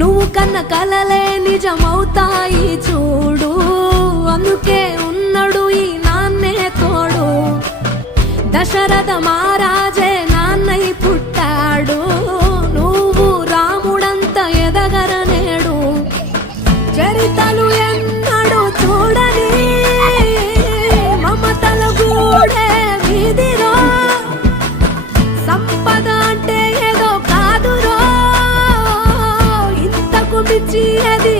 నువ్వు కన్న కలలే నిజమవుతాయి చూడు, అందుకే ఉన్నాడు ఈ నాన్నే తోడు. దశరథ మహారాజే నాన్నై పుట్టాడు, నువ్వు రాముడంత ఎదగరనేడు. చరితలు ఎన్నడు చూడని మమతల గూడే వీధిరో, సంపద అంటే ఏదో కాదురో, ఇంతకు మించి అది